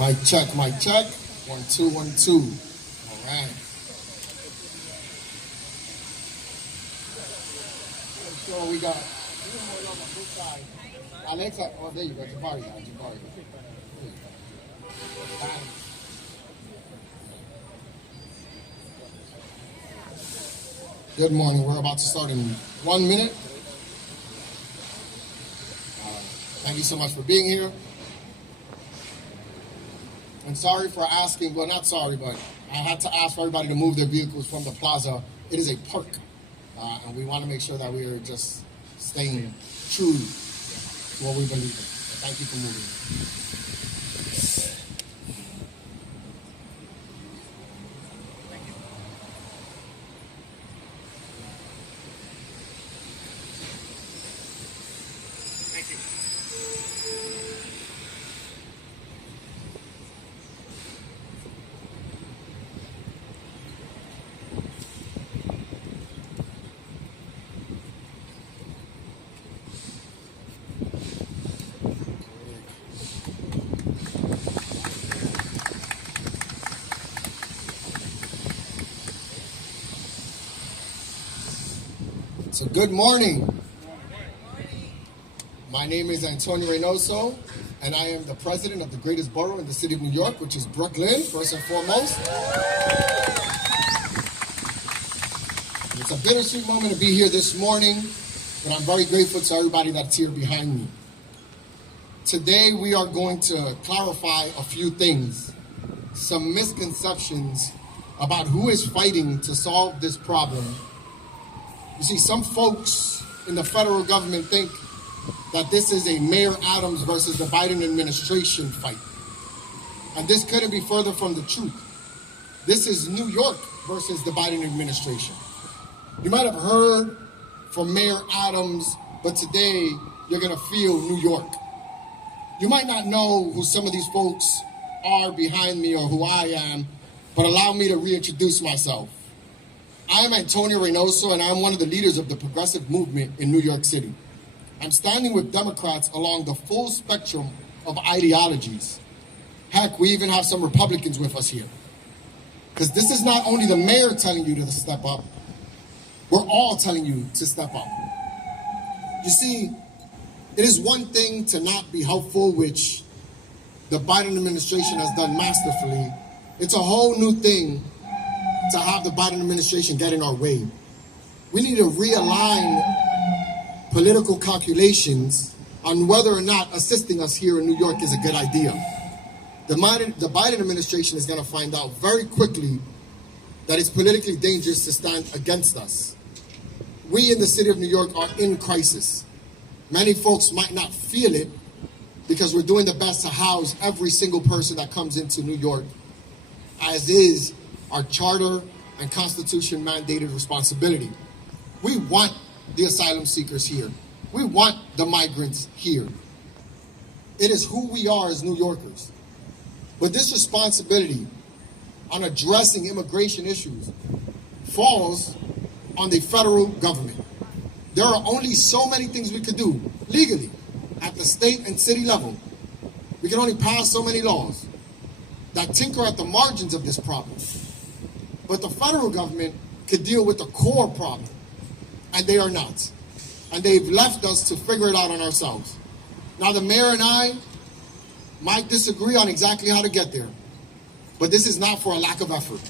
Mic check, mic check. 1, 2, 1, 2. All right. So we got Alexa. Oh, there you go. Jabari. Good morning. We're about to start in 1 minute. Thank you so much for being here. And sorry for asking, well, not sorry, but I had to ask for everybody to move their vehicles from the plaza. It is a park, and we want to make sure that we are just staying true to what we believe in. So thank you for moving. So good morning. My name is Antonio Reynoso, and I am the president of the greatest borough in the city of New York, which is Brooklyn, first and foremost. It's a bittersweet moment to be here this morning, but I'm very grateful to everybody that's here behind me. Today, we are going to clarify a few things, some misconceptions about who is fighting to solve this problem. You see, some folks in the federal government think that this is a Mayor Adams versus the Biden administration fight. And this couldn't be further from the truth. This is New York versus the Biden administration. You might have heard from Mayor Adams, but today you're going to feel New York. You might not know who some of these folks are behind me or who I am, but allow me to reintroduce myself. I am Antonio Reynoso, and I'm one of the leaders of the progressive movement in New York City. I'm standing with Democrats along the full spectrum of ideologies. Heck, we even have some Republicans with us here. Because this is not only the mayor telling you to step up, we're all telling you to step up. You see, it is one thing to not be helpful, which the Biden administration has done masterfully. It's a whole new thing to have the Biden administration get in our way. We need to realign political calculations on whether or not assisting us here in New York is a good idea. The Biden administration is going to find out very quickly that it's politically dangerous to stand against us. We in the city of New York are in crisis. Many folks might not feel it because we're doing the best to house every single person that comes into New York, as is our charter and constitution mandated responsibility. We want the asylum seekers here. We want the migrants here. It is who we are as New Yorkers. But this responsibility on addressing immigration issues falls on the federal government. There are only so many things we could do legally at the state and city level. We can only pass so many laws that tinker at the margins of this problem. But the federal government could deal with the core problem, and they are not. And they've left us to figure it out on ourselves. Now, the mayor and I might disagree on exactly how to get there, but this is not for a lack of effort.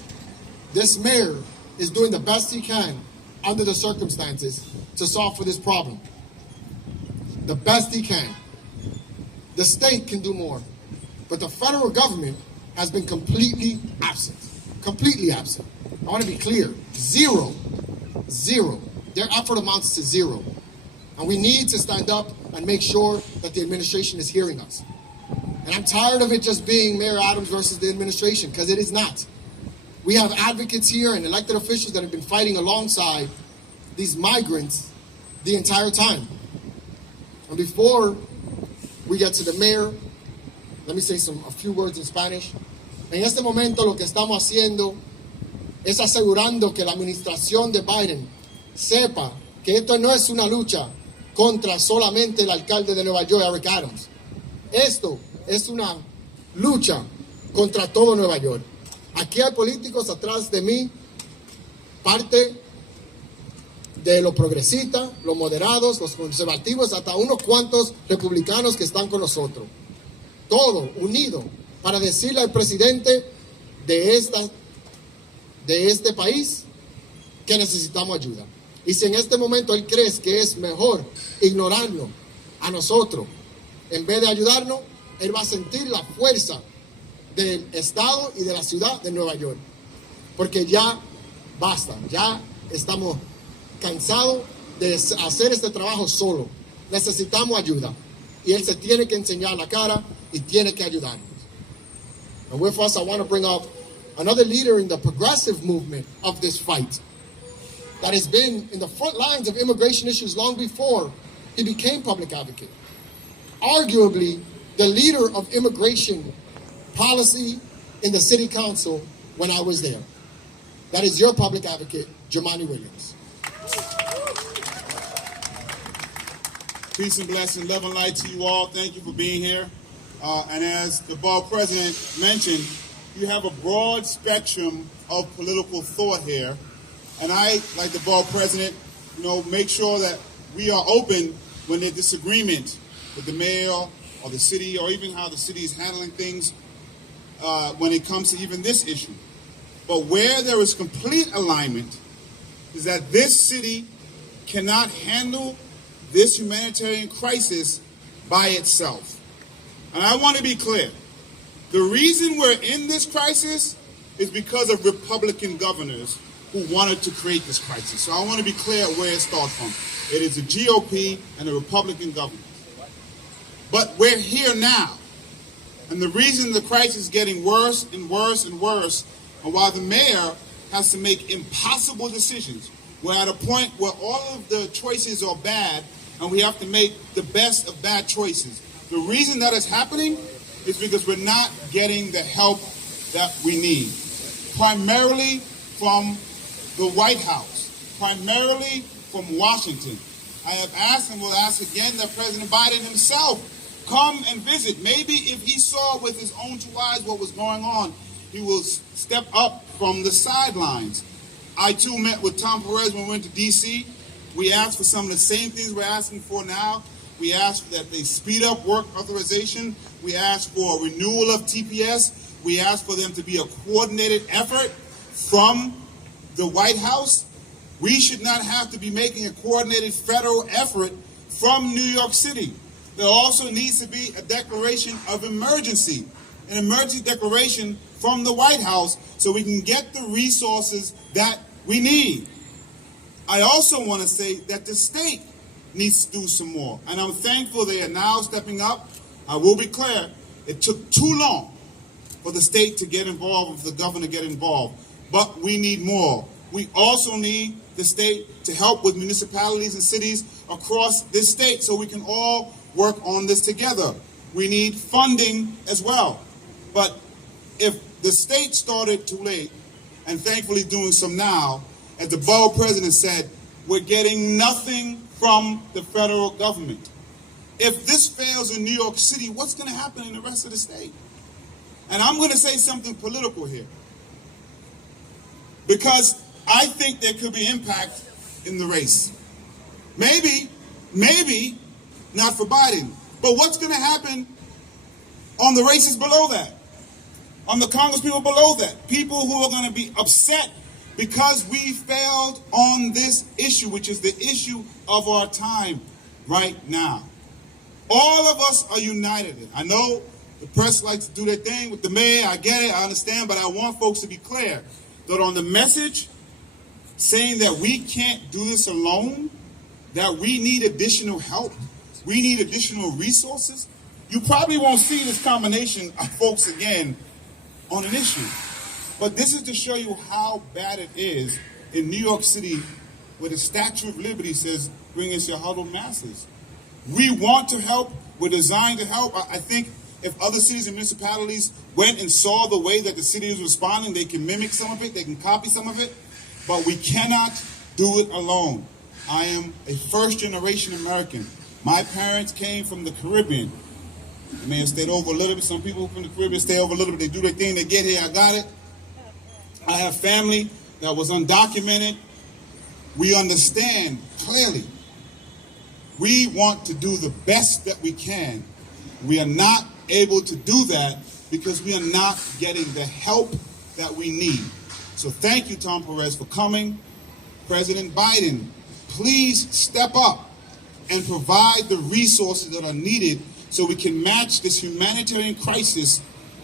This mayor is doing the best he can under the circumstances to solve for this problem. The best he can. The state can do more, but the federal government has been completely absent. Completely absent. I want to be clear. Zero. Their effort amounts to zero. And we need to stand up and make sure that the administration is hearing us. And I'm tired of it just being Mayor Adams versus the administration, because it is not. We have advocates here and elected officials that have been fighting alongside these migrants the entire time. And before we get to the mayor, let me say a few words in Spanish. En este momento lo que estamos haciendo es asegurando que la administración de Biden sepa que esto no es una lucha contra solamente el alcalde de Nueva York, Eric Adams. Esto es una lucha contra todo Nueva York. Aquí hay políticos atrás de mí, parte de los progresistas, los moderados, los conservativos, hasta unos cuantos republicanos que están con nosotros. Todo unido para decirle al presidente de este país que necesitamos ayuda. Y si en este momento él cree que es mejor ignorarnos a nosotros en vez de ayudarnos, él va a sentir la fuerza del estado y de la ciudad de Nueva York. Porque ya basta, ya estamos cansados de hacer este trabajo solo. Necesitamos ayuda. Y él se tiene que enseñar la cara y tiene que ayudarnos. And with us, I want to bring up another leader in the progressive movement of this fight that has been in the front lines of immigration issues long before he became public advocate. Arguably, the leader of immigration policy in the city council when I was there. That is your public advocate, Jumaane Williams. Peace and blessing, love and light to you all. Thank you for being here. And as the borough president mentioned, you have a broad spectrum of political thought here. And I, like the borough president, make sure that we are open when there's disagreement with the mayor or the city, or even how the city is handling things when it comes to even this issue. But where there is complete alignment is that this city cannot handle this humanitarian crisis by itself. And I want to be clear. The reason we're in this crisis is because of Republican governors who wanted to create this crisis. So I want to be clear where it starts from. It is the GOP and the Republican governors. But we're here now. And the reason the crisis is getting worse and worse and worse, and while the mayor has to make impossible decisions, we're at a point where all of the choices are bad, and we have to make the best of bad choices. The reason that is happening is because we're not getting the help that we need. Primarily from the White House, primarily from Washington. I have asked and will ask again that President Biden himself come and visit. Maybe if he saw with his own two eyes what was going on, he will step up from the sidelines. I too met with Tom Perez when we went to D.C. We asked for some of the same things we're asking for now. We asked that they speed up work authorization. We asked for a renewal of TPS. We asked for them to be a coordinated effort from the White House. We should not have to be making a coordinated federal effort from New York City. There also needs to be a declaration of emergency, an emergency declaration from the White House so we can get the resources that we need. I also want to say that the state needs to do some more. And I'm thankful they are now stepping up. I will be clear, it took too long for the state to get involved, for the governor to get involved. But we need more. We also need the state to help with municipalities and cities across this state so we can all work on this together. We need funding as well. But if the state started too late, and thankfully doing some now, as the borough president said, we're getting nothing from the federal government. If this fails in New York City, what's going to happen in the rest of the state? And I'm going to say something political here, because I think there could be impact in the race. Maybe not for Biden, but what's going to happen on the races below that, on the congresspeople below that, people who are going to be upset because we failed on this issue, which is the issue of our time right now. All of us are united. I know the press likes to do their thing with the mayor. I get it, I understand, but I want folks to be clear that on the message saying that we can't do this alone, that we need additional help, we need additional resources, you probably won't see this combination of folks again on an issue. But this is to show you how bad it is in New York City, where the Statue of Liberty says, bring us your huddled masses. We want to help. We're designed to help. I think if other cities and municipalities went and saw the way that the city is responding, they can mimic some of it, they can copy some of it, but we cannot do it alone. I am a first-generation American. My parents came from the Caribbean. They may have stayed over a little bit. Some people from the Caribbean stay over a little bit. They do their thing. They get here. I got it. I have family that was undocumented. We understand clearly. We want to do the best that we can. We are not able to do that because we are not getting the help that we need. So thank you, Tom Perez, for coming. President Biden, please step up and provide the resources that are needed so we can match this humanitarian crisis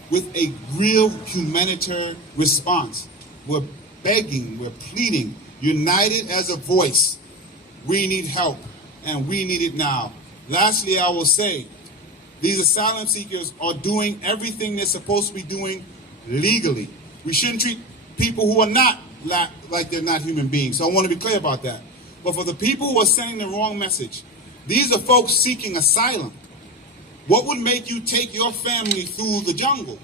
with a real humanitarian response. We're begging, we're pleading, united as a voice. We need help, and we need it now. Lastly, I will say, these asylum seekers are doing everything they're supposed to be doing legally. We shouldn't treat people who are not like they're not human beings. So I want to be clear about that. But for the people who are sending the wrong message, these are folks seeking asylum. What would make you take your family through the jungle?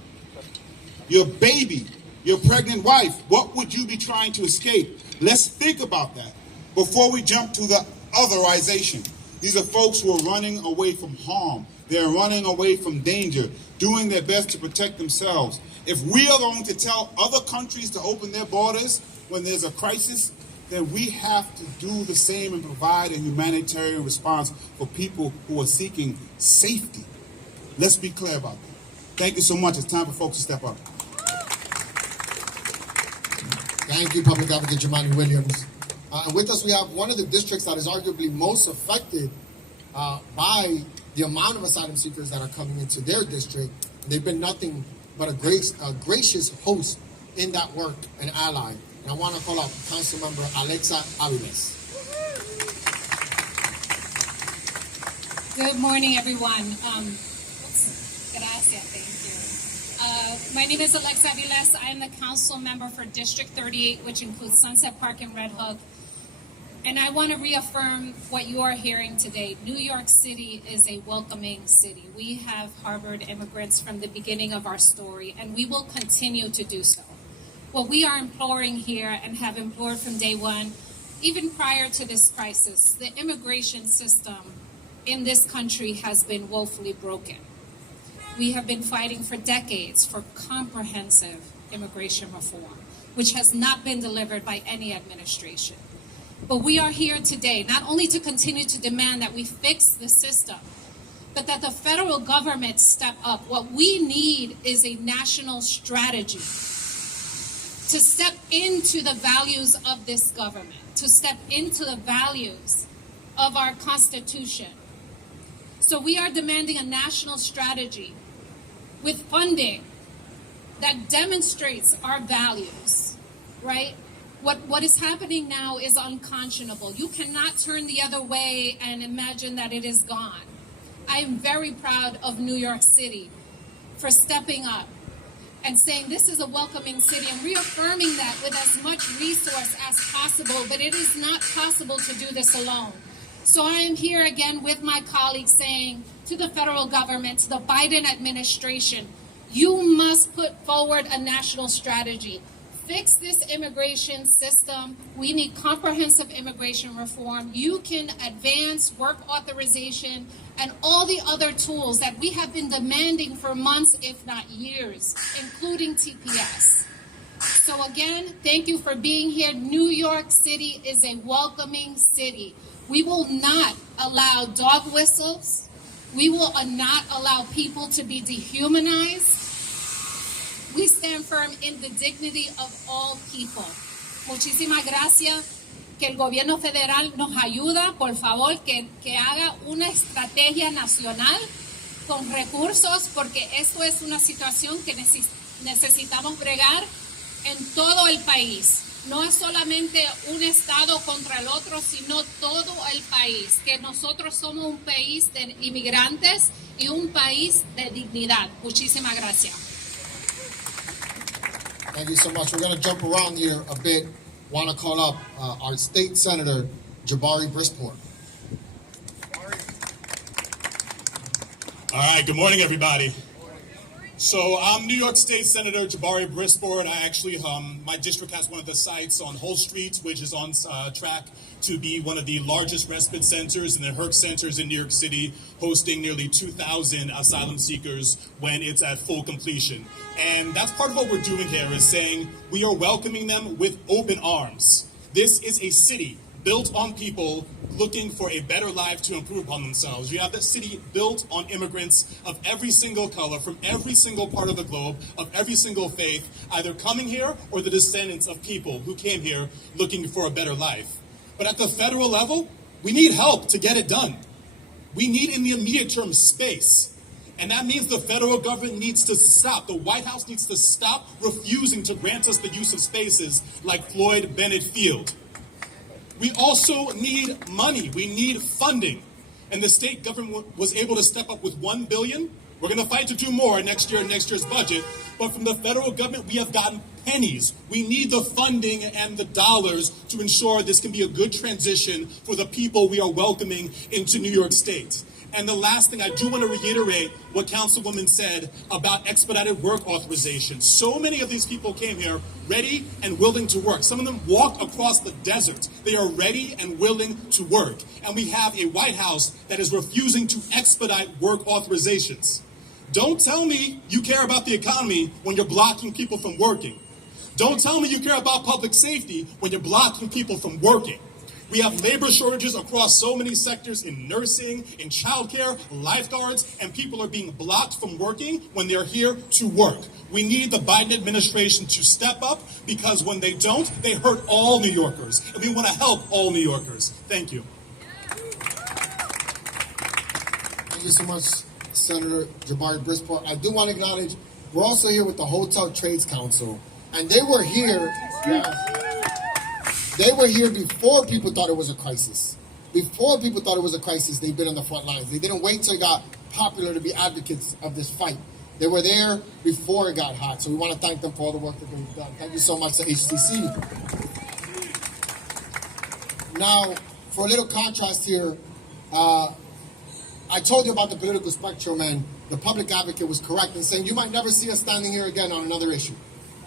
Your baby, your pregnant wife, what would you be trying to escape? Let's think about that before we jump to the otherization. These are folks who are running away from harm. They're running away from danger, doing their best to protect themselves. If we are going to tell other countries to open their borders when there's a crisis, then we have to do the same and provide a humanitarian response for people who are seeking safety. Let's be clear about that. Thank you so much. It's time for folks to step up. Thank you, Public Advocate Jumaane Williams. And with us, we have one of the districts that is arguably most affected by the amount of asylum seekers that are coming into their district. They've been nothing but a gracious host in that work, an ally. And I want to call up Councilmember Alexa Aviles. Good morning, everyone. Gracias, thank you. My name is Alexa Aviles. I am the council member for District 38, which includes Sunset Park and Red Hook. And I want to reaffirm what you are hearing today. New York City is a welcoming city. We have harbored immigrants from the beginning of our story, and we will continue to do so. What we are imploring here and have implored from day one, even prior to this crisis, the immigration system in this country has been woefully broken. We have been fighting for decades for comprehensive immigration reform, which has not been delivered by any administration. But we are here today, not only to continue to demand that we fix the system, but that the federal government step up. What we need is a national strategy to step into the values of this government, to step into the values of our Constitution. So we are demanding a national strategy with funding that demonstrates our values, right? What is happening now is unconscionable. You cannot turn the other way and imagine that it is gone. I am very proud of New York City for stepping up and saying this is a welcoming city and reaffirming that with as much resource as possible, but it is not possible to do this alone. So I am here again with my colleagues saying to the federal government, to the Biden administration, you must put forward a national strategy. Fix this immigration system. We need comprehensive immigration reform. You can advance work authorization and all the other tools that we have been demanding for months, if not years, including TPS. So again, thank you for being here. New York City is a welcoming city. We will not allow dog whistles. We will not allow people to be dehumanized. We stand firm in the dignity of all people. Muchísimas gracias. Que el gobierno federal nos ayuda, por favor, que haga una estrategia nacional con recursos, porque esto es una situación que necesitamos bregar en todo el país. No es solamente un estado contra el otro, sino todo el país. Que nosotros somos un país de inmigrantes y un país de dignidad. Muchísimas gracias. Thank you so much. We're going to jump around here a bit. Want to call up our state senator, Jabari Brisport. All right, good morning, everybody. So I'm New York State Senator Jabari Brisport. I actually, my district has one of the sites on Hull Street, which is on track to be one of the largest respite centers and the HERC centers in New York City, hosting nearly 2,000 asylum seekers when it's at full completion. And that's part of what we're doing here, is saying we are welcoming them with open arms. This is a city built on people looking for a better life to improve upon themselves. You have that city built on immigrants of every single color, from every single part of the globe, of every single faith, either coming here or the descendants of people who came here looking for a better life. But at the federal level, we need help to get it done. We need, in the immediate term, space. And that means the federal government needs to stop. The White House needs to stop refusing to grant us the use of spaces like Floyd Bennett Field. We also need money. We need funding. And the state government was able to step up with $1 billion. We're going to fight to do more next year in next year's budget. But from the federal government, we have gotten pennies. We need the funding and the dollars to ensure this can be a good transition for the people we are welcoming into New York State. And the last thing, I do want to reiterate what Councilwoman said about expedited work authorization. So many of these people came here ready and willing to work. Some of them walked across the desert. They are ready and willing to work. And we have a White House that is refusing to expedite work authorizations. Don't tell me you care about the economy when you're blocking people from working. Don't tell me you care about public safety when you're blocking people from working. We have labor shortages across so many sectors, in nursing, in childcare, lifeguards, and people are being blocked from working when they're here to work. We need the Biden administration to step up, because when they don't, they hurt all New Yorkers. And we want to help all New Yorkers. Thank you. Thank you so much, Senator Jabari Brisport. I do want to acknowledge we're also here with the Hotel Trades Council, and they were here. They were here before people thought it was a crisis. Before people thought it was a crisis, they've been on the front lines. They didn't wait till it got popular to be advocates of this fight. They were there before it got hot. So we want to thank them for all the work that they've done. Thank you so much to HTC. Now, for a little contrast here, I told you about the political spectrum, and the public advocate was correct in saying you might never see us standing here again on another issue.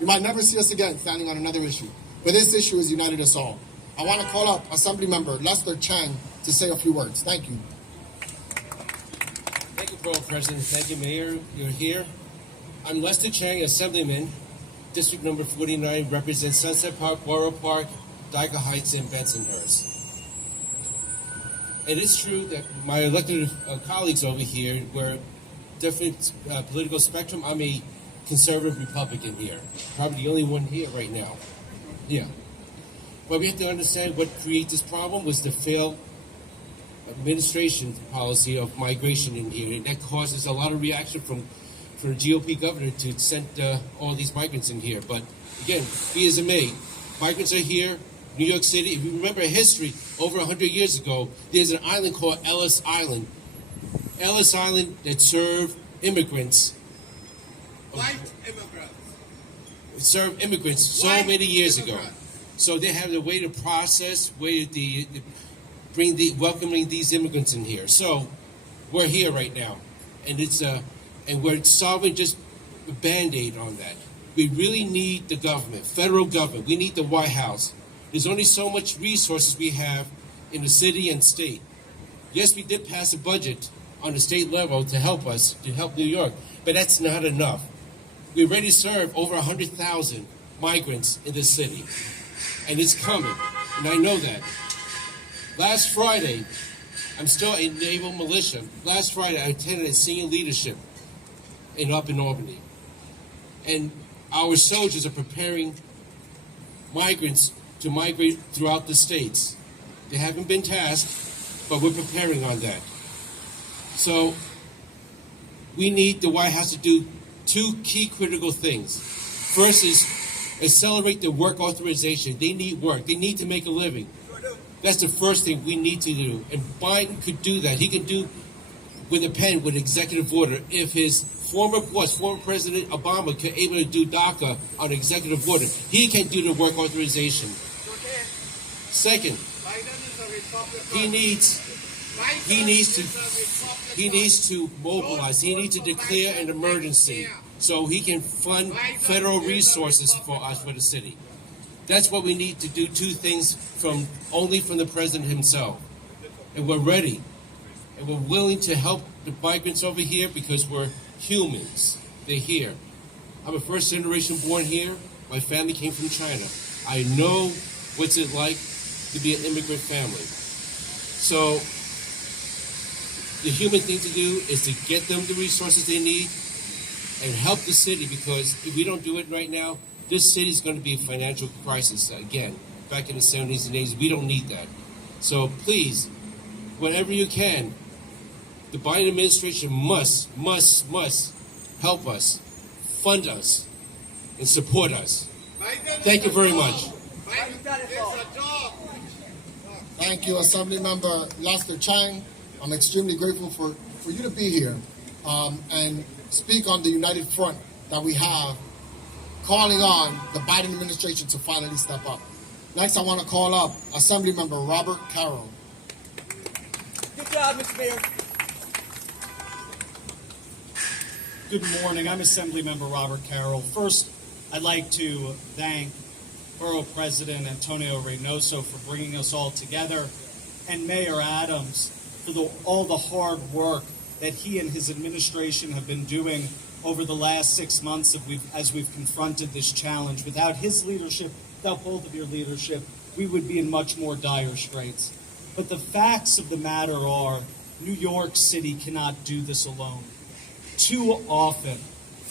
You might never see us again standing on another issue. But this issue has united us all. I want to call up Assembly Member Lester Chang to say a few words. Thank you. Thank you, Borough President. Thank you, Mayor. You're here. I'm Lester Chang, Assemblyman. District number 49 represents Sunset Park, Borough Park, Dyker Heights, and Bensonhurst. It is true that my elected colleagues over here were different political spectrum. I'm a conservative Republican here. Probably the only one here right now. Yeah. But we have to understand what created this problem was the failed administration policy of migration in here. And that causes a lot of reaction from the GOP governor to send all these migrants in here. But again, be as it may, migrants are here. New York City, if you remember history, over 100 years ago, there's an island called Ellis Island. Ellis Island that served immigrants. White immigrants. Served immigrants so White many years ago. immigrants. So they have the way to process, way to welcoming these immigrants in here. So we're here right now, and and we're solving just a Band-Aid on that. We really need the government, federal government. We need the White House. There's only so much resources we have in the city and state. Yes, we did pass a budget on the state level to help us, to help New York, but that's not enough. We already serve over 100,000 migrants in this city, and it's coming, and I know that. Last Friday, I'm still a naval militia. Last Friday, I attended a senior leadership up in Albany, and our soldiers are preparing migrants to migrate throughout the states. They haven't been tasked, but we're preparing on that. So we need the White House to do two key critical things. First is accelerate the work authorization. They need work. They need to make a living. That's the first thing we need to do. And Biden could do that. He can do with a pen, with executive order. If his former boss, former President Obama, could able to do DACA on executive order, he can do the work authorization. Second, he needs to mobilize. He needs to declare an emergency. so he can fund federal resources for us, for the city. That's what we need to do, two things only from the president himself. And we're ready. And we're willing to help the migrants over here because we're humans. They're here. I'm a first generation born here. My family came from China. I know what's it like to be an immigrant family. So the human thing to do is to get them the resources they need and help the city, because if we don't do it right now, this city is going to be a financial crisis again. Back in the 70s and 80s, we don't need that. So please, whatever you can, the Biden administration must help us, fund us, and support us. Thank you very much. Thank you, Assemblymember Lester Chang. I'm extremely grateful for you to be here and speak on the united front that we have, calling on the Biden administration to finally step up. Next, I want to call up Assemblymember Robert Carroll. Good job, Mr. Mayor. Good morning. I'm Assemblymember Robert Carroll. First, I'd like to thank Borough President Antonio Reynoso for bringing us all together, and Mayor Adams for all the hard work that he and his administration have been doing over the last 6 months as we've confronted this challenge. Without his leadership, without both of your leadership, we would be in much more dire straits. But the facts of the matter are, New York City cannot do this alone. Too often,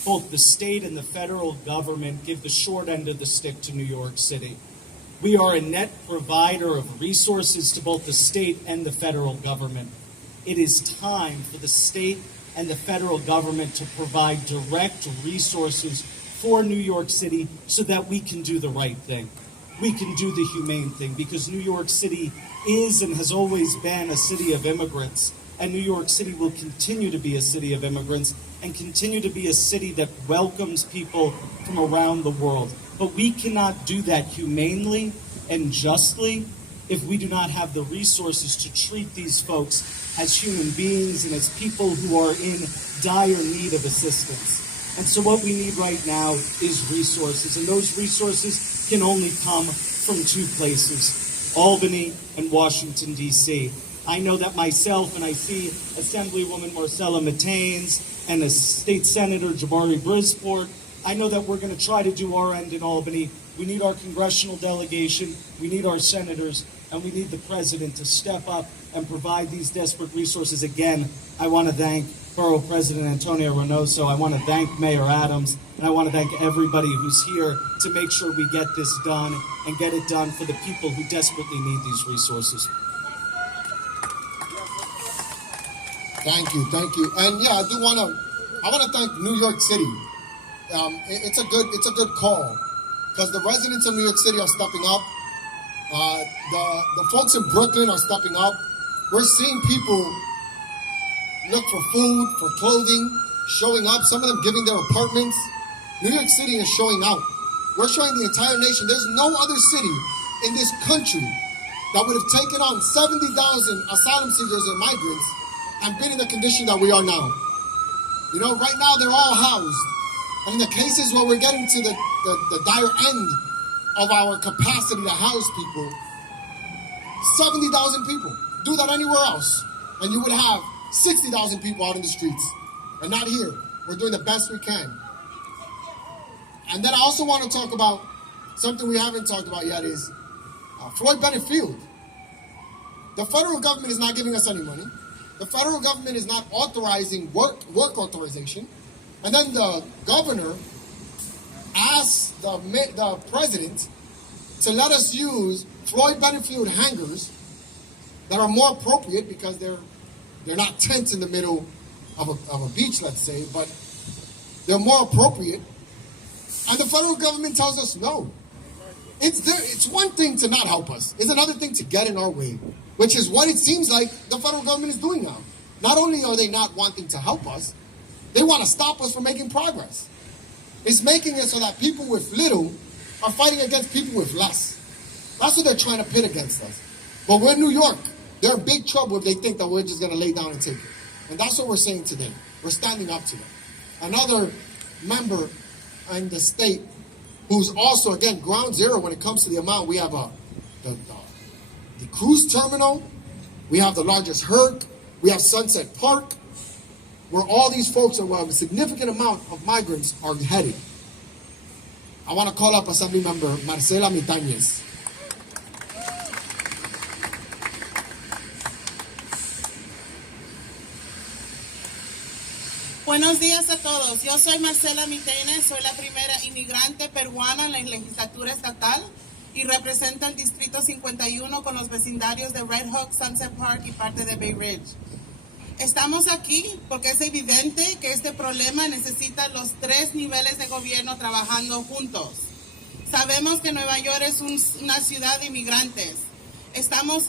both the state and the federal government give the short end of the stick to New York City. We are a net provider of resources to both the state and the federal government. It is time for the state and the federal government to provide direct resources for New York City so that we can do the right thing. We can do the humane thing, because New York City is and has always been a city of immigrants, and New York City will continue to be a city of immigrants and continue to be a city that welcomes people from around the world. But we cannot do that humanely and justly if we do not have the resources to treat these folks as human beings and as people who are in dire need of assistance. And so what we need right now is resources, and those resources can only come from two places, Albany and Washington, D.C. I know that myself, and I see Assemblywoman Marcella Mataines and the State Senator Jabari Brisport, I know that we're going to try to do our end in Albany. We need our congressional delegation, we need our senators, and we need the president to step up and provide these desperate resources. Again, I want to thank Borough President Antonio Reynoso, I want to thank Mayor Adams, and I want to thank everybody who's here to make sure we get this done and get it done for the people who desperately need these resources. Thank you. And yeah, I want to thank New York City. It's a good call, because the residents of New York City are stepping up. The folks in Brooklyn are stepping up. We're seeing people look for food, for clothing, showing up, some of them giving their apartments. New York City is showing out. We're showing the entire nation. There's no other city in this country that would have taken on 70,000 asylum seekers or migrants and been in the condition that we are now. You know, right now they're all housed. And in the cases where we're getting to the dire end of our capacity to house people, 70,000 people. Do that anywhere else, and you would have 60,000 people out in the streets. And not here. We're doing the best we can. And then I also want to talk about something we haven't talked about yet, is Floyd Bennett Field. The federal government is not giving us any money. The federal government is not authorizing work authorization. And then the governor asked the president to let us use Floyd Bennett Field hangars that are more appropriate, because they're not tents in the middle of a beach, let's say, but they're more appropriate. And the federal government tells us no. It's one thing to not help us. It's another thing to get in our way, which is what it seems like the federal government is doing now. Not only are they not wanting to help us, they want to stop us from making progress. It's making it so that people with little are fighting against people with less. That's what they're trying to pit against us. But we're in New York. They're in big trouble if they think that we're just going to lay down and take it. And that's what we're saying today. We're standing up to them. Another member in the state who's also, again, ground zero when it comes to the amount. We have the cruise terminal, we have the largest HERC, we have Sunset Park, where all these folks and a significant amount of migrants are headed. I want to call up Assembly Member Marcela Mitañez. Buenos días a todos. Yo soy Marcela Mitañez, soy la primera inmigrante peruana en la legislatura estatal y represento el Distrito 51 con los vecindarios de Red Hook, Sunset Park y parte de Bay Ridge. Estamos aquí porque es evidente que este problema necesita los tres niveles de gobierno trabajando juntos. Sabemos que Nueva York es una ciudad de inmigrantes. Estamos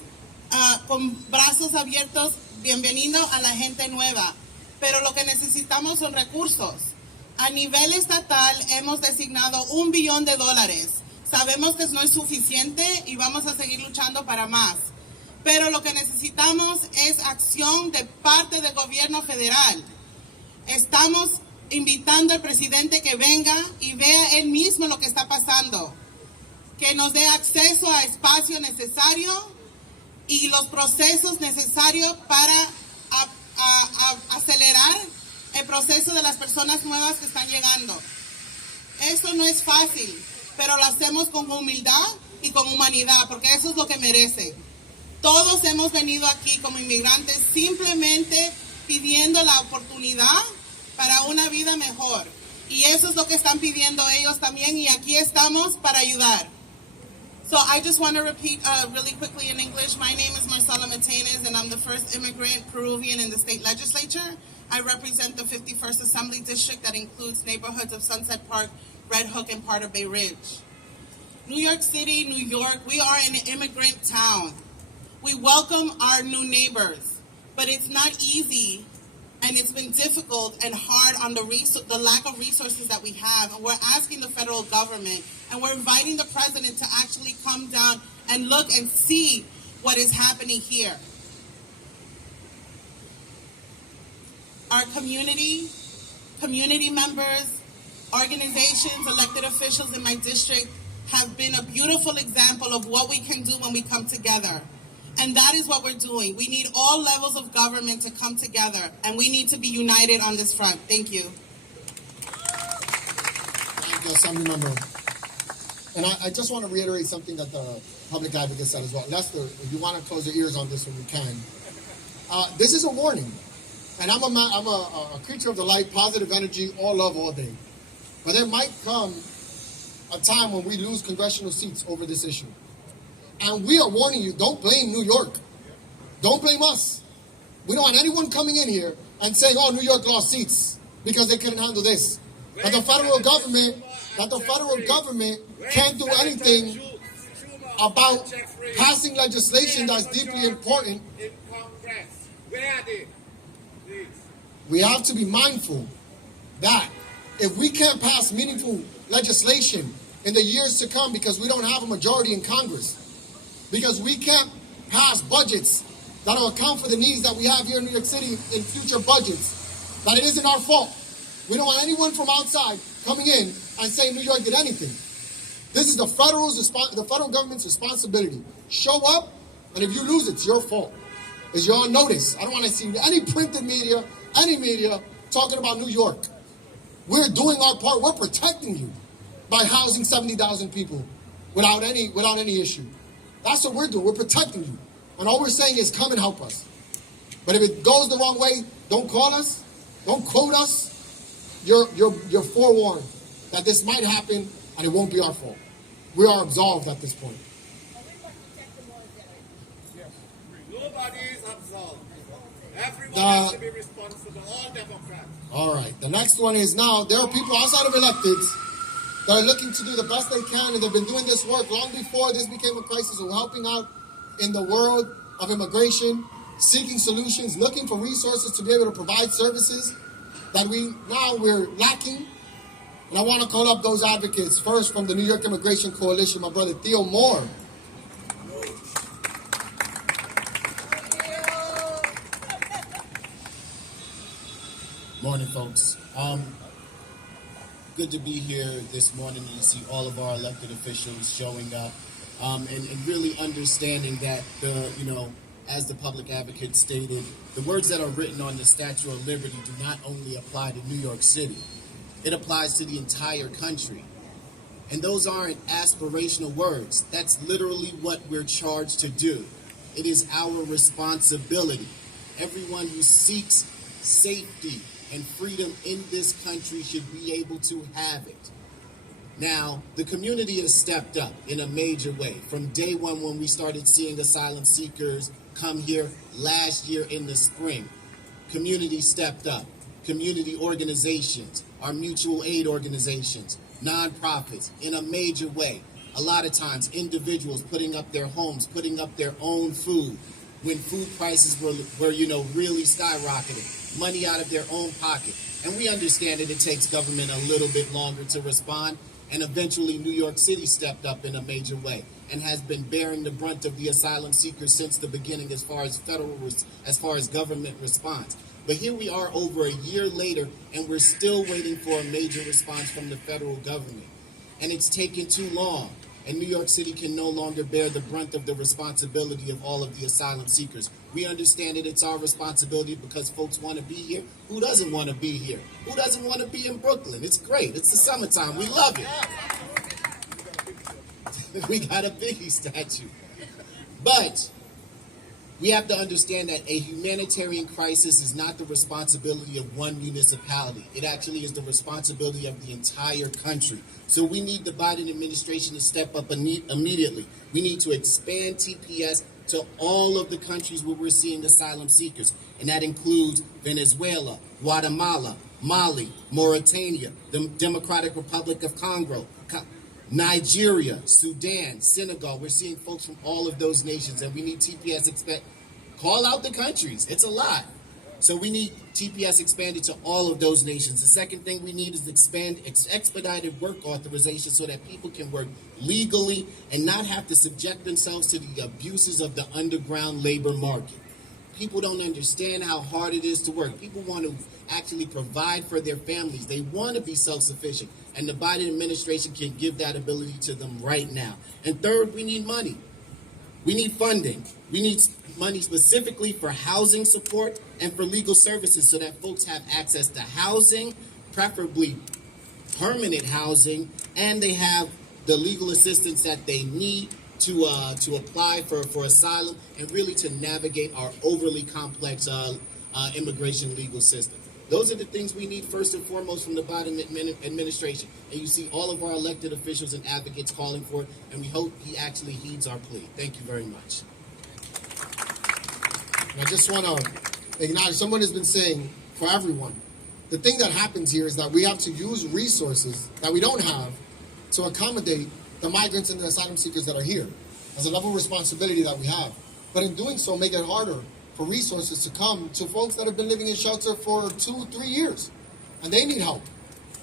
con brazos abiertos, bienvenido a la gente nueva. Pero lo que necesitamos son recursos. A nivel estatal hemos designado $1 billón. Sabemos que no es suficiente y vamos a seguir luchando para más. Pero lo que necesitamos es acción de parte del gobierno federal. Estamos invitando al presidente que venga y vea él mismo lo que está pasando. Que nos dé acceso a espacio necesario y los procesos necesarios para acelerar el proceso de las personas nuevas que están llegando. Eso no es fácil, pero lo hacemos con humildad y con humanidad, porque eso es lo que merece. Todos hemos venido aquí como inmigrantes simplemente pidiendo la oportunidad para una vida mejor. Y eso es lo que están pidiendo ellos también, y aquí estamos para ayudar. So I just want to repeat really quickly in English. My name is Marcela Mitañez, and I'm the first immigrant Peruvian in the state legislature. I represent the 51st Assembly District that includes neighborhoods of Sunset Park, Red Hook, and part of Bay Ridge. New York City, New York, we are an immigrant town. We welcome our new neighbors, but it's not easy, and it's been difficult and hard on the lack of resources that we have. And we're asking the federal government, and we're inviting the president to actually come down and look and see what is happening here. Our community members, organizations, elected officials in my district have been a beautiful example of what we can do when we come together. And that is what we're doing. We need all levels of government to come together, and we need to be united on this front. Thank you. Thank you, Assemblymember. And I just want to reiterate something that the public advocate said as well. Lester, if you want to close your ears on this when you can. This is a warning. And I'm a creature of the light, positive energy, all love, all day. But there might come a time when we lose congressional seats over this issue. And we are warning you, don't blame New York. Don't blame us. We don't want anyone coming in here and saying, oh, New York lost seats because they couldn't handle this. That the federal government can't do anything about passing legislation that's deeply important. We have to be mindful that if we can't pass meaningful legislation in the years to come because we don't have a majority in Congress, because we can't pass budgets that will account for the needs that we have here in New York City in future budgets, that it isn't our fault. We don't want anyone from outside coming in and saying New York did anything. This is the federal government's responsibility. Show up, and if you lose, it's your fault. It's your on notice. I don't want to see any printed media, any media, talking about New York. We're doing our part. We're protecting you by housing 70,000 people without any issue. That's what we're doing. We're protecting you. And all we're saying is come and help us. But if it goes the wrong way, don't call us. Don't quote us. You're forewarned that this might happen and it won't be our fault. We are absolved at this point. Nobody is absolved. Everyone has to be responsible. All Democrats. All right. The next one is now there are people outside of electeds that are looking to do the best they can, and they've been doing this work long before this became a crisis, of helping out in the world of immigration, seeking solutions, looking for resources to be able to provide services that we're lacking. And I want to call up those advocates. First, from the New York Immigration Coalition, my brother Theo Moore. Morning, folks. good to be here this morning and to see all of our elected officials showing up and really understanding that as the public advocate stated, the words that are written on the Statue of Liberty do not only apply to New York City, it applies to the entire country. And those aren't aspirational words. That's literally what we're charged to do. It is our responsibility. Everyone who seeks safety and freedom in this country should be able to have it. Now, the community has stepped up in a major way. From day one when we started seeing asylum seekers come here last year in the spring, community stepped up. Community organizations, our mutual aid organizations, nonprofits, in a major way. A lot of times, individuals putting up their homes, putting up their own food, when food prices were really skyrocketing, money out of their own pocket. And we understand that it takes government a little bit longer to respond, and eventually New York City stepped up in a major way and has been bearing the brunt of the asylum seekers since the beginning as far as government response. But here we are over a year later, and we're still waiting for a major response from the federal government. And it's taken too long. And New York City can no longer bear the brunt of the responsibility of all of the asylum seekers. We understand that it's our responsibility because folks want to be here. Who doesn't want to be here? Who doesn't want to be in Brooklyn? It's great. It's the summertime. We love it. We got a Biggie statue. But we have to understand that a humanitarian crisis is not the responsibility of one municipality. It actually is the responsibility of the entire country. So we need the Biden administration to step up immediately. We need to expand TPS to all of the countries where we're seeing asylum seekers. And that includes Venezuela, Guatemala, Mali, Mauritania, the Democratic Republic of Congo, Nigeria, Sudan, Senegal. We're seeing folks from all of those nations, and we need TPS call out the countries. It's a lot. So we need TPS expanded to all of those nations. The second thing we need is expedited work authorization so that people can work legally and not have to subject themselves to the abuses of the underground labor market. People don't understand how hard it is to work. People want to actually provide for their families. They want to be self-sufficient. And the Biden administration can give that ability to them right now. And third, we need money. We need funding. We need money specifically for housing support and for legal services so that folks have access to housing, preferably permanent housing, and they have the legal assistance that they need to apply for asylum and really to navigate our overly complex immigration legal system. Those are the things we need first and foremost from the Biden administration. And you see all of our elected officials and advocates calling for it, and we hope he actually heeds our plea. Thank you very much. I just want to acknowledge, someone has been saying, for everyone, the thing that happens here is that we have to use resources that we don't have to accommodate the migrants and the asylum seekers that are here. As a level of responsibility that we have. But in doing so, make it harder for resources to come to folks that have been living in shelter for 2-3 years. And they need help.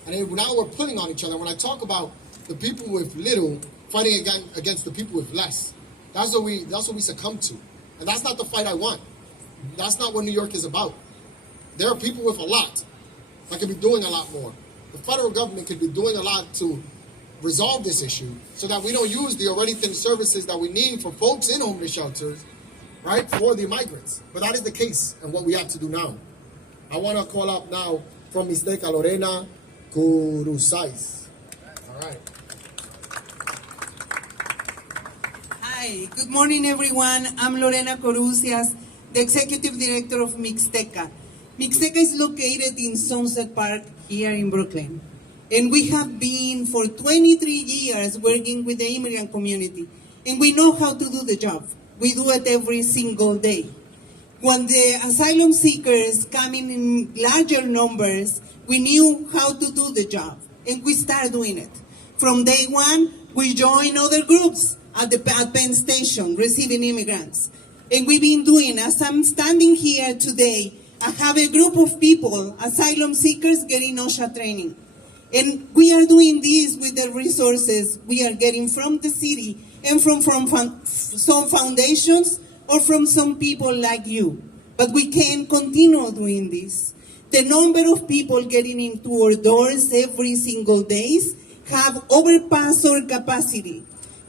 And now we're pulling on each other. When I talk about the people with little fighting against the people with less, that's what we succumb to. And that's not the fight I want. That's not what New York is about. There are people with a lot that could be doing a lot more. The federal government could be doing a lot to resolve this issue so that we don't use the already thin services that we need for folks in homeless shelters, right, for the migrants. But that is the case and what we have to do now. I want to call up now from Mixteca Lorena Curuzais. All right. Hi, good morning everyone. I'm Lorena Corucias, the Executive Director of Mixteca. Mixteca is located in Sunset Park here in Brooklyn. And we have been for 23 years working with the immigrant community. And we know how to do the job. We do it every single day. When the asylum seekers come in larger numbers, we knew how to do the job. And we started doing it. From day one, we joined other groups at Penn Station receiving immigrants. And we've been doing, as I'm standing here today, I have a group of people, asylum seekers, getting OSHA training. And we are doing this with the resources we are getting from the city and from some foundations or from some people like you. But we can continue doing this. The number of people getting into our doors every single days have overpassed our capacity.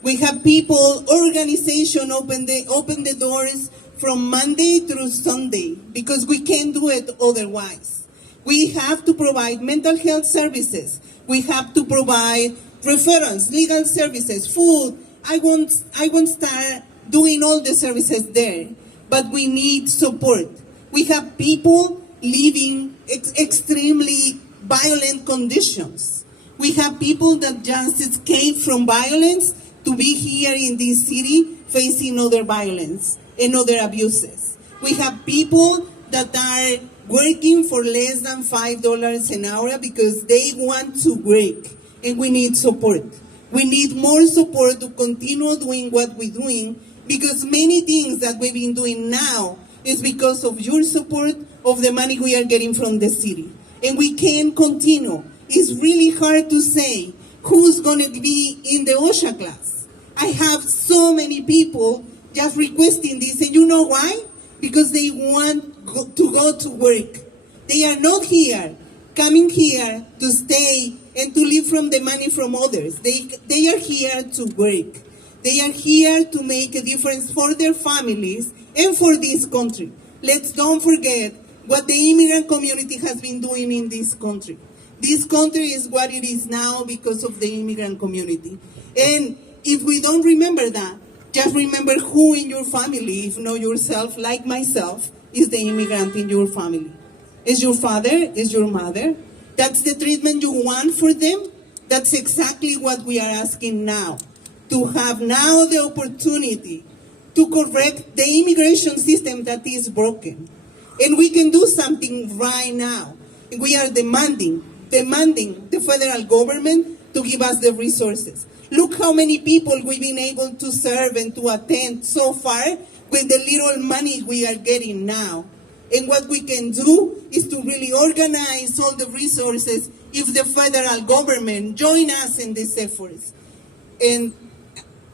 We have people, organization open the doors from Monday through Sunday because we can't do it otherwise. We have to provide mental health services. We have to provide referrals, legal services, food. I won't start doing all the services there, but we need support. We have people living extremely violent conditions. We have people that just escaped from violence to be here in this city facing other violence and other abuses. We have people that are working for less than $5 an hour because they want to work, and we need support. We need more support to continue doing what we're doing, because many things that we've been doing now is because of your support, of the money we are getting from the city. And we can continue. It's really hard to say who's going to be in the OSHA class. I have so many people just requesting this, and you know why? Because they want to go to work. They are not here, coming here to stay and to live from the money from others. They are here to work. They are here to make a difference for their families and for this country. Let's don't forget what the immigrant community has been doing in this country. This country is what it is now because of the immigrant community. And if we don't remember that, just remember who in your family, if not yourself, like myself, is the immigrant in your family. Is your father? Is your mother? That's the treatment you want for them? That's exactly what we are asking now. To have now the opportunity to correct the immigration system that is broken. And we can do something right now. We are demanding the federal government to give us the resources. Look how many people we've been able to serve and to attend so far with the little money we are getting now. And what we can do is to really organize all the resources if the federal government join us in these efforts. And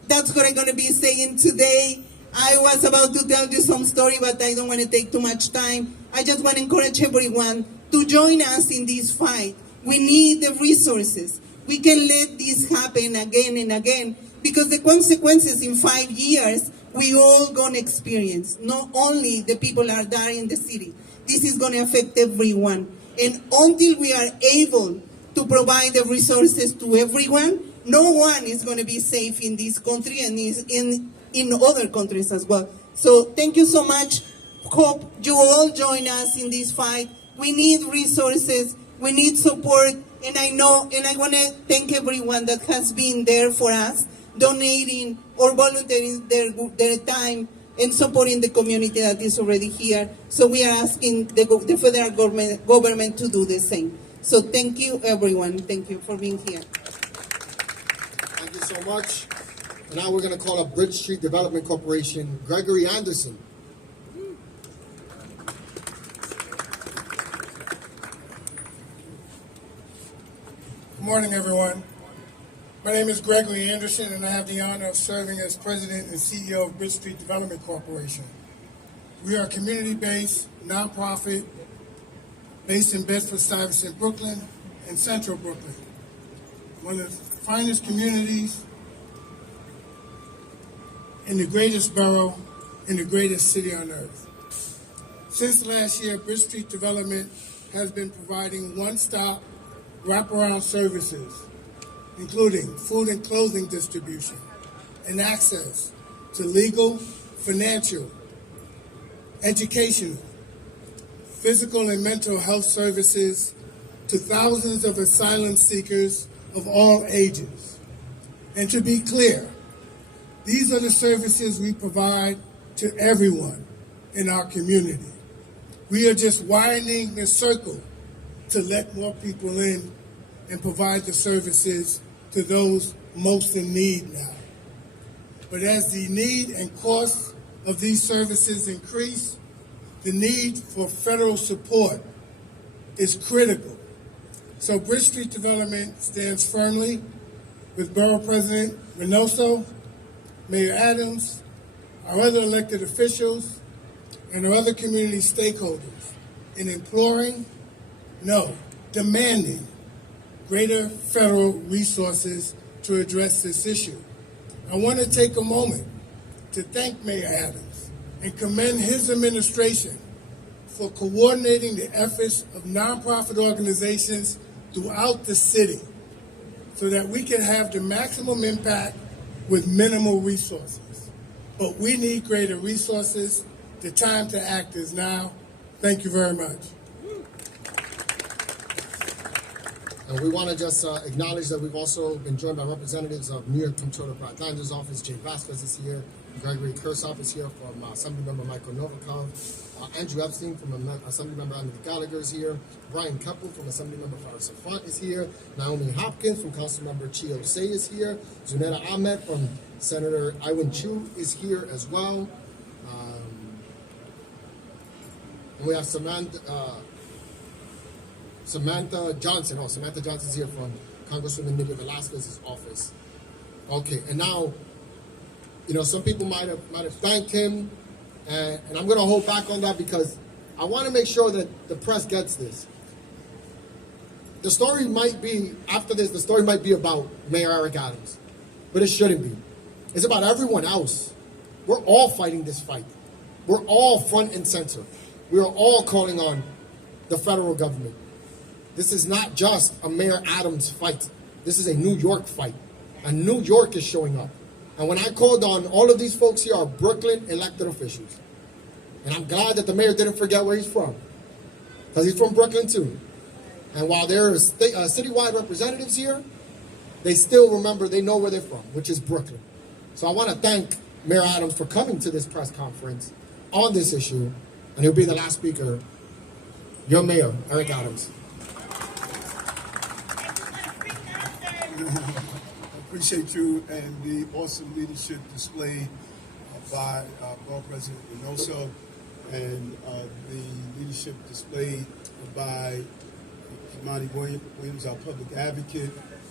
that's what I'm going to be saying today. I was about to tell you some story, but I don't want to take too much time. I just want to encourage everyone to join us in this fight. We need the resources. We can let this happen again and again, because the consequences in 5 years, we all going to experience. Not only the people are there in the city. This is going to affect everyone. And until we are able to provide the resources to everyone, no one is going to be safe in this country and in other countries as well. So thank you so much. Hope you all join us in this fight. We need resources. We need support. And I want to thank everyone that has been there for us, donating or volunteering their time and supporting the community that is already here. So we are asking the federal government to do the same. So thank you, everyone. Thank you for being here. Thank you so much. And now we're going to call up Bridge Street Development Corporation, Gregory Anderson. Good morning, everyone. My name is Gregory Anderson, and I have the honor of serving as President and CEO of Bridge Street Development Corporation. We are a community-based, nonprofit, based in Bedford-Stuyvesant, Brooklyn, and Central Brooklyn. One of the finest communities in the greatest borough, in the greatest city on earth. Since last year, Bridge Street Development has been providing one-stop wraparound services, including food and clothing distribution and access to legal, financial, educational, physical and mental health services to thousands of asylum seekers of all ages. And to be clear, these are the services we provide to everyone in our community. We are just widening the circle to let more people in and provide the services to those most in need now. But as the need and cost of these services increase, the need for federal support is critical. So Bridge Street Development stands firmly with Borough President Reynoso, Mayor Adams, our other elected officials, and our other community stakeholders in imploring No, demanding greater federal resources to address this issue. I want to take a moment to thank Mayor Adams and commend his administration for coordinating the efforts of nonprofit organizations throughout the city so that we can have the maximum impact with minimal resources. But we need greater resources. The time to act is now. Thank you very much. And we want to just acknowledge that we've also been joined by representatives of New York Comptroller Brad Lander's office. Jay Vasquez is here. Gregory Kursop is here from Assemblymember Michael Novikov. Andrew Epstein from Assemblymember Anthony Gallagher is here. Brian Keppel from Assemblymember Faris Afant is here. Naomi Hopkins from Councilmember Chio Say is here. Zunetta Ahmed from Senator Iwan Chu is here as well. And we have Samantha Johnson. Oh, Samantha Johnson is here from Congresswoman Nydia Velasquez's office. Okay, and now, you know, some people might have thanked him, and I'm going to hold back on that because I want to make sure that the press gets this. The story might be, after this, the story might be about Mayor Eric Adams, but it shouldn't be. It's about everyone else. We're all fighting this fight. We're all front and center. We are all calling on the federal government. This is not just a Mayor Adams fight. This is a New York fight. And New York is showing up. And when I called on, all of these folks here are Brooklyn elected officials. And I'm glad that the mayor didn't forget where he's from, because he's from Brooklyn too. And while there are citywide representatives here, they still remember, they know where they're from, which is Brooklyn. So I want to thank Mayor Adams for coming to this press conference on this issue. And he'll be the last speaker. Your mayor, Eric Adams. I appreciate you and the awesome leadership displayed by Borough President Reynoso and the leadership displayed by Jumaane Williams, our public advocate,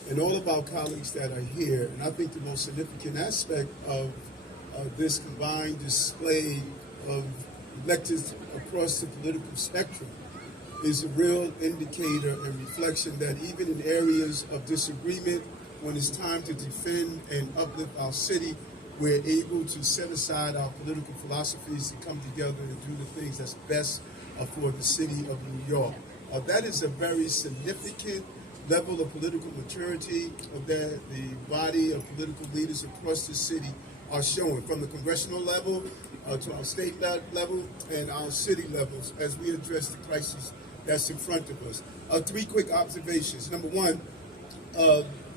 and all of our colleagues that are here. And I think the most significant aspect of this combined display of electeds across the political spectrum is a real indicator and reflection that even in areas of disagreement, when it's time to defend and uplift our city, we're able to set aside our political philosophies to come together and do the things that's best for the city of New York. That is a very significant level of political maturity that the body of political leaders across the city are showing, from the congressional level to our state level and our city levels, as we address the crisis that's in front of us. Three quick observations. Number one,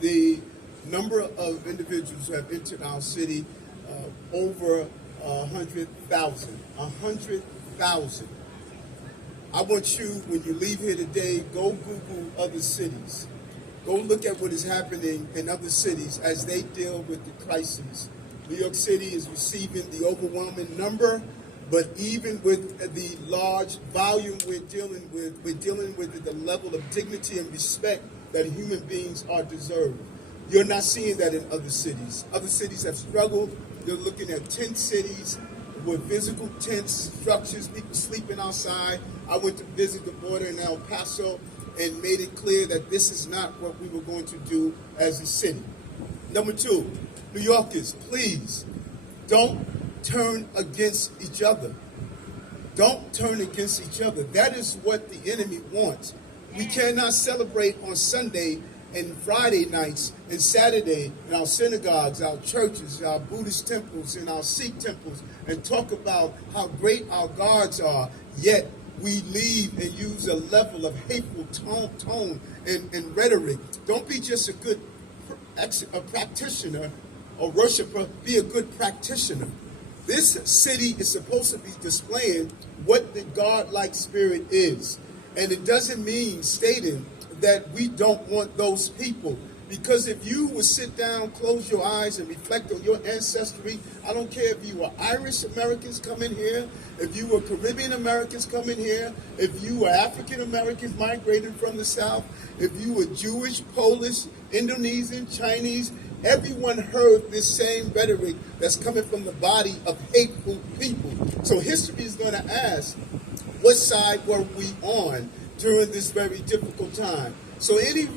the number of individuals who have entered our city, over 100,000. 100,000. I want you, when you leave here today, go Google other cities. Go look at what is happening in other cities as they deal with the crises. New York City is receiving the overwhelming number, but even with the large volume we're dealing with at the level of dignity and respect that human beings are deserved. You're not seeing that in other cities. Other cities have struggled. You're looking at tent cities with physical tents, structures, people sleeping outside. I went to visit the border in El Paso and made it clear that this is not what we were going to do as a city. Number two, New Yorkers, please don't turn against each other. Don't turn against each other. That is what the enemy wants. We cannot celebrate on Sunday and Friday nights and Saturday in our synagogues, our churches, our Buddhist temples, and our Sikh temples, and talk about how great our gods are, yet we leave and use a level of hateful tone and rhetoric. Don't be just a good practitioner or worshiper, be a good practitioner. This city is supposed to be displaying what the God-like spirit is. And it doesn't mean stating that we don't want those people. Because if you would sit down, close your eyes, and reflect on your ancestry, I don't care if you were Irish Americans coming here, if you were Caribbean Americans coming here, if you were African Americans migrating from the South, if you were Jewish, Polish, Indonesian, Chinese, everyone heard this same rhetoric that's coming from the body of hateful people. So history is going to ask, what side were we on during this very difficult time. So any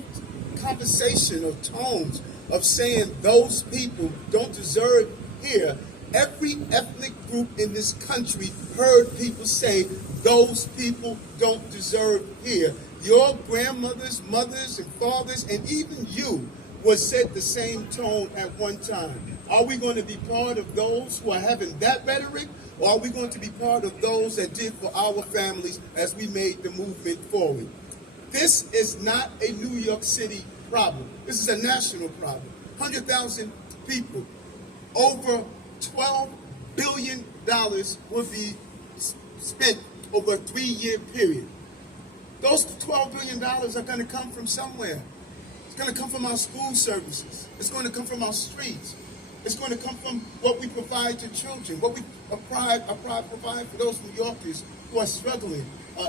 conversation or tones of saying those people don't deserve here, every ethnic group in this country heard people say those people don't deserve here. Your grandmothers, mothers, and fathers, and even you was set the same tone at one time. Are we going to be part of those who are having that rhetoric, or are we going to be part of those that did for our families as we made the movement forward? This is not a New York City problem. This is a national problem. 100,000 people, over $12 billion will be spent over a 3-year period. Those $12 billion are going to come from somewhere. It's going to come from our school services. It's going to come from our streets. It's going to come from what we provide to children, what we provide for those New Yorkers who are struggling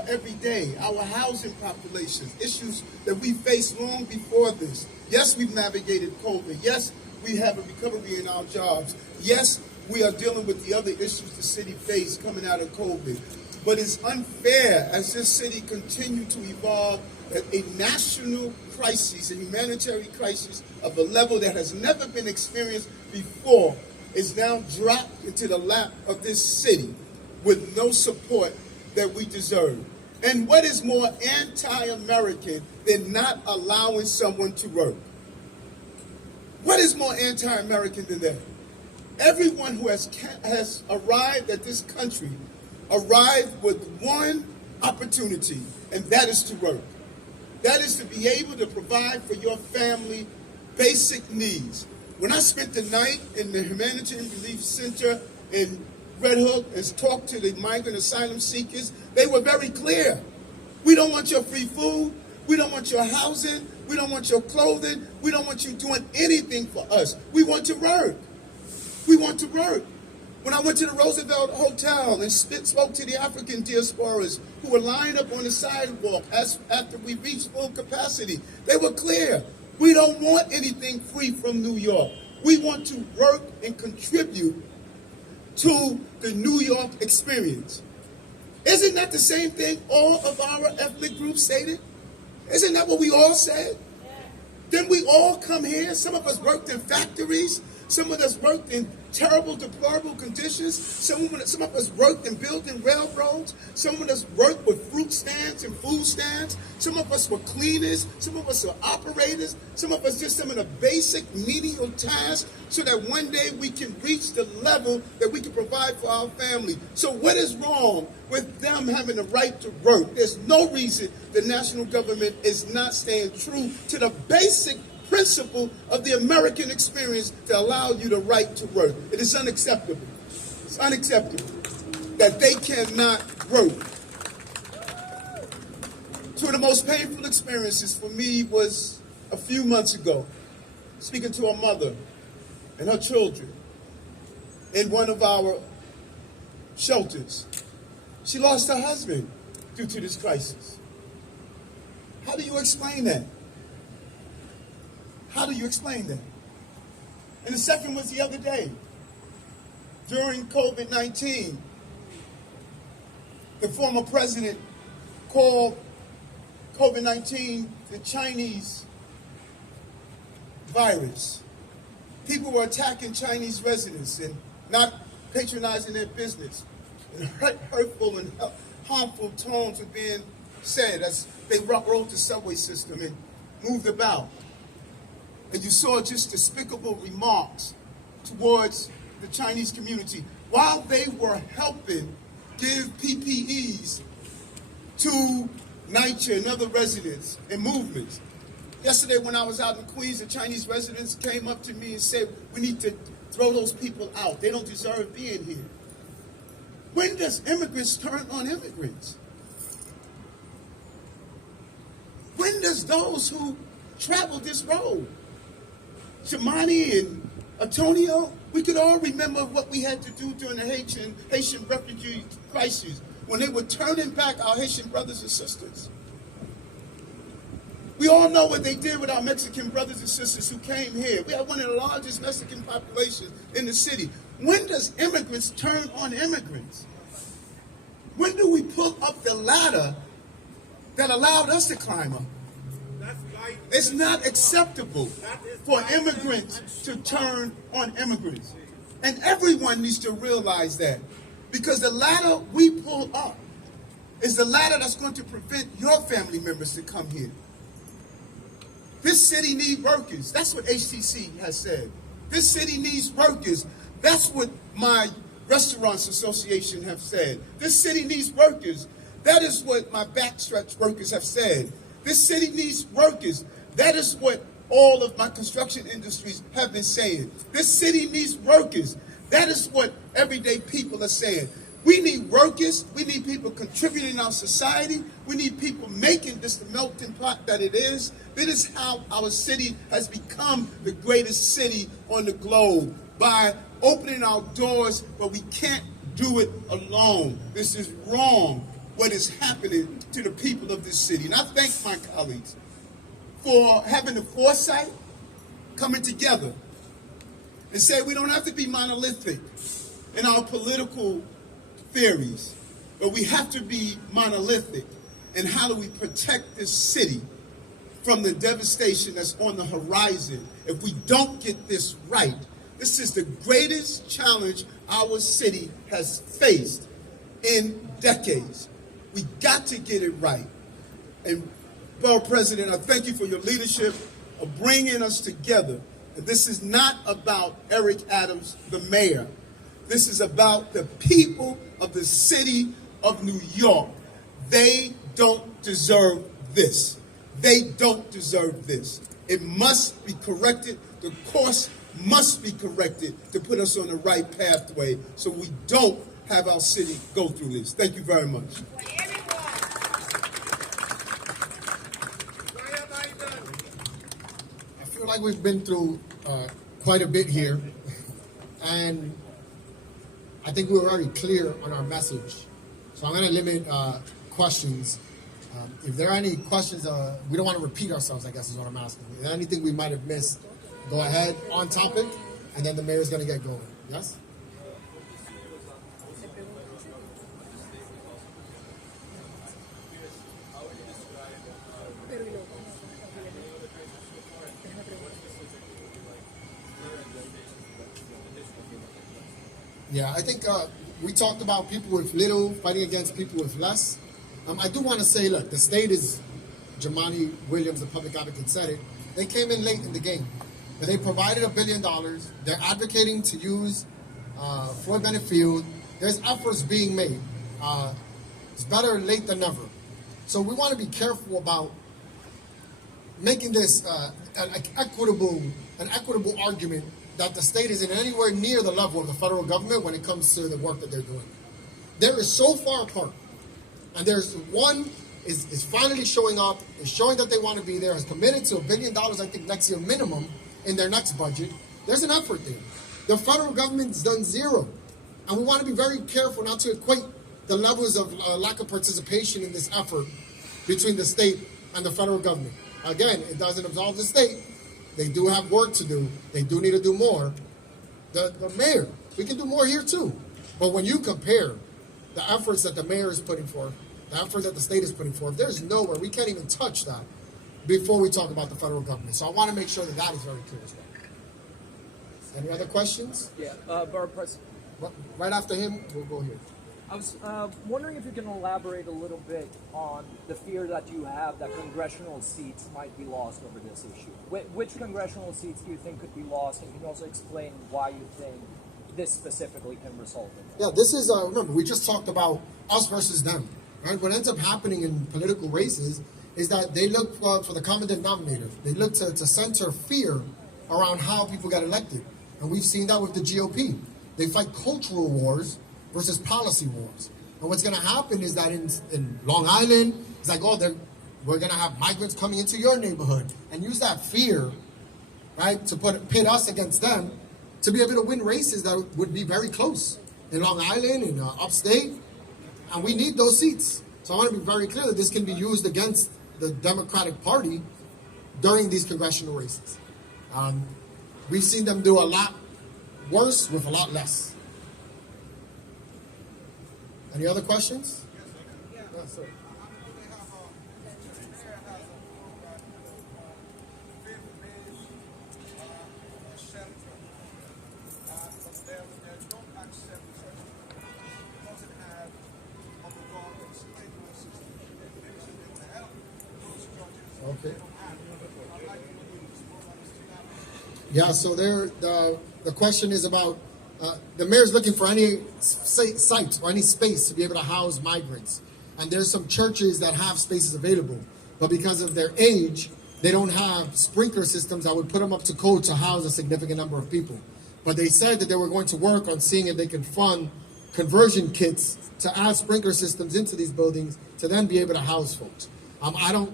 every day, our housing populations, issues that we faced long before this. Yes, we've navigated COVID. Yes, we have a recovery in our jobs. Yes, we are dealing with the other issues the city faced coming out of COVID. But it's unfair as this city continues to evolve that a national crisis, a humanitarian crisis of a level that has never been experienced before is now dropped into the lap of this city with no support that we deserve. And what is more anti-American than not allowing someone to work? What is more anti-American than that? Everyone who has arrived at this country arrived with one opportunity, and that is to work. That is to be able to provide for your family basic needs. When I spent the night in the Humanitarian Relief Center in Red Hook and talked to the migrant asylum seekers, they were very clear. We don't want your free food. We don't want your housing. We don't want your clothing. We don't want you doing anything for us. We want to work. We want to work. When I went to the Roosevelt Hotel and spoke to the African diasporas who were lined up on the sidewalk after we reached full capacity, they were clear. We don't want anything free from New York. We want to work and contribute to the New York experience. Isn't that the same thing all of our ethnic groups stated? Isn't that what we all said? Then we all come here. Some of us worked in factories. Some of us worked in terrible, deplorable conditions. Some of us worked in building railroads. Some of us worked with fruit stands and food stands. Some of us were cleaners. Some of us are operators. Some of us did some of the basic menial tasks so that one day we can reach the level that we can provide for our family. So what is wrong with them having the right to work? There's no reason the national government is not staying true to the basic principle of the American experience to allow you the right to work. It is unacceptable. It's unacceptable that they cannot work. Two of the most painful experiences for me was a few months ago, speaking to a mother and her children in one of our shelters. She lost her husband due to this crisis. How do you explain that? How do you explain that? And the second was the other day. During COVID-19, the former president called COVID-19 the Chinese virus. People were attacking Chinese residents and not patronizing their business. And hurtful and harmful tones were being said as they rode the subway system and moved about. And you saw just despicable remarks towards the Chinese community while they were helping give PPEs to NYCHA and other residents and movements. Yesterday when I was out in Queens, the Chinese residents came up to me and said, we need to throw those people out. They don't deserve being here. When does immigrants turn on immigrants? When does those who travel this road, Shamani and Antonio, we could all remember what we had to do during the Haitian refugee crisis when they were turning back our Haitian brothers and sisters. We all know what they did with our Mexican brothers and sisters who came here. We have one of the largest Mexican populations in the city. When does immigrants turn on immigrants? When do we pull up the ladder that allowed us to climb up. It's not acceptable for immigrants to turn on immigrants. And everyone needs to realize that. Because the ladder we pull up is the ladder that's going to prevent your family members to come here. This city needs workers. That's what HTC has said. This city needs workers. That's what my Restaurants Association have said. This city needs workers. That is what my backstretch workers have said. This city needs workers. That is what all of my construction industries have been saying. This city needs workers. That is what everyday people are saying. We need workers. We need people contributing in our society. We need people making this the melting pot that it is. This is how our city has become the greatest city on the globe, by opening our doors, but we can't do it alone. This is wrong, what is happening to the people of this city. And I thank my colleagues for having the foresight, coming together, and say we don't have to be monolithic in our political theories, but we have to be monolithic in how do we protect this city from the devastation that's on the horizon. If we don't get this right, this is the greatest challenge our city has faced in decades. We got to get it right. And Borough President, I thank you for your leadership of bringing us together. And this is not about Eric Adams, the mayor. This is about the people of the city of New York. They don't deserve this. They don't deserve this. It must be corrected. The course must be corrected to put us on the right pathway so we don't have our city go through this. Thank you very much. I feel like we've been through quite a bit here, and I think we were very clear on our message. So I'm going to limit questions. If there are any questions, we don't want to repeat ourselves, I guess is what I'm asking. If there's anything we might have missed, go ahead, on topic, and then the mayor's going to get going. Yes? Yeah, I think we talked about people with little fighting against people with less. I do want to say, look, the state is, Jumaane Williams, the public advocate, said it, they came in late in the game. But they provided $1 billion. They're advocating to use Floyd Bennett Field. There's efforts being made. It's better late than never. So we want to be careful about making this an equitable argument that the state isn't anywhere near the level of the federal government when it comes to the work that they're doing. There is so far apart. And there's one is finally showing up, is showing that they want to be there, has committed to $1 billion, I think, next year minimum in their next budget. There's an effort there. The federal government's done zero. And we want to be very careful not to equate the levels of lack of participation in this effort between the state and the federal government. Again, it doesn't absolve the state. They do have work to do. They do need to do more. The mayor, we can do more here too. But when you compare the efforts that the mayor is putting forth, the effort that the state is putting forth, there's nowhere, we can't even touch that before we talk about the federal government. So I want to make sure that that is very clear as well. Any other questions? Yeah, Borough President. Right after him, we'll go here. I was wondering if you can elaborate a little bit on the fear that you have that congressional seats might be lost over this issue. Which congressional seats do you think could be lost? And can you also explain why you think this specifically can result in? Yeah, this is, remember, we just talked about us versus them. Right? What ends up happening in political races is that they look for the common denominator. They look to center fear around how people get elected. And we've seen that with the GOP. They fight cultural wars versus policy wars. And what's going to happen is that in Long Island, it's like, oh, we're going to have migrants coming into your neighborhood, and use that fear, right, to pit us against them to be able to win races that would be very close in Long Island, in upstate, and we need those seats. So I want to be very clear that this can be used against the Democratic Party during these congressional races. We've seen them do a lot worse with a lot less. Any other questions? Yes, sir. Okay. Yeah, so the question is about the mayor's looking for any site or any space to be able to house migrants. And there's some churches that have spaces available, but because of their age, they don't have sprinkler systems that would put them up to code to house a significant number of people. But they said that they were going to work on seeing if they can fund conversion kits to add sprinkler systems into these buildings to then be able to house folks. I don't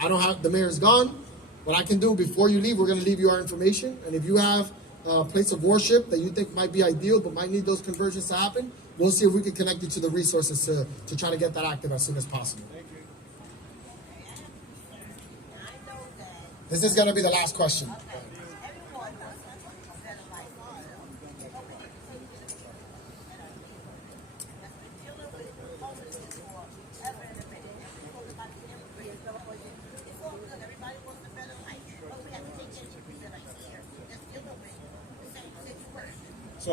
have, the mayor's gone. What I can do before you leave, we're going to leave you our information. And if you have a place of worship that you think might be ideal but might need those conversions to happen, we'll see if we can connect you to the resources to try to get that active as soon as possible. Thank you. This is going to be the last question.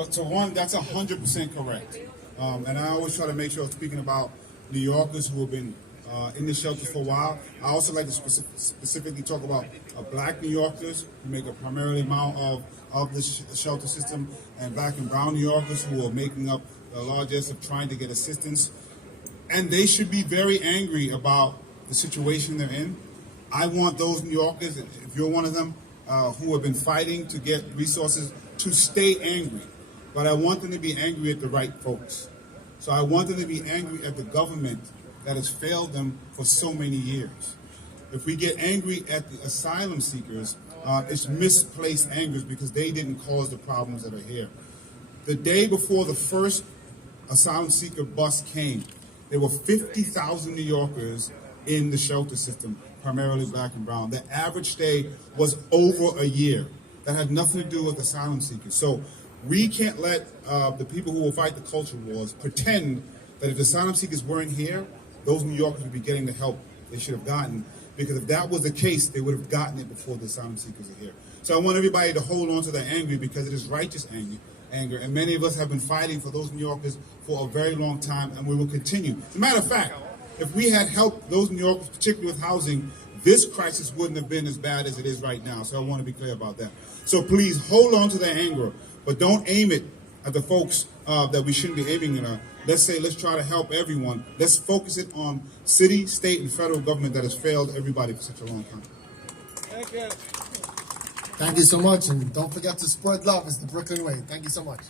So one, that's 100% correct. And I always try to make sure I'm speaking about New Yorkers who have been in the shelters for a while. I also like to specifically talk about black New Yorkers who make a primarily amount of the shelter system, and black and brown New Yorkers who are making up the largest of trying to get assistance. And they should be very angry about the situation they're in. I want those New Yorkers, if you're one of them, who have been fighting to get resources, to stay angry. But I want them to be angry at the right folks. So I want them to be angry at the government that has failed them for so many years. If we get angry at the asylum seekers, it's misplaced anger because they didn't cause the problems that are here. The day before the first asylum seeker bus came, there were 50,000 New Yorkers in the shelter system, primarily black and brown. The average stay was over a year. That had nothing to do with asylum seekers. So we can't let the people who will fight the culture wars pretend that if the asylum seekers weren't here, those New Yorkers would be getting the help they should have gotten. Because if that was the case, they would have gotten it before the asylum seekers are here. So I want everybody to hold on to their anger because it is righteous anger. And many of us have been fighting for those New Yorkers for a very long time, and we will continue. As a matter of fact, if we had helped those New Yorkers, particularly with housing, this crisis wouldn't have been as bad as it is right now. So I want to be clear about that. So please hold on to their anger, but don't aim it at the folks that we shouldn't be aiming at. Let's try to help everyone. Let's focus it on city, state, and federal government that has failed everybody for such a long time. Thank you. Thank you so much. And don't forget to spread love. It's the Brooklyn way. Thank you so much.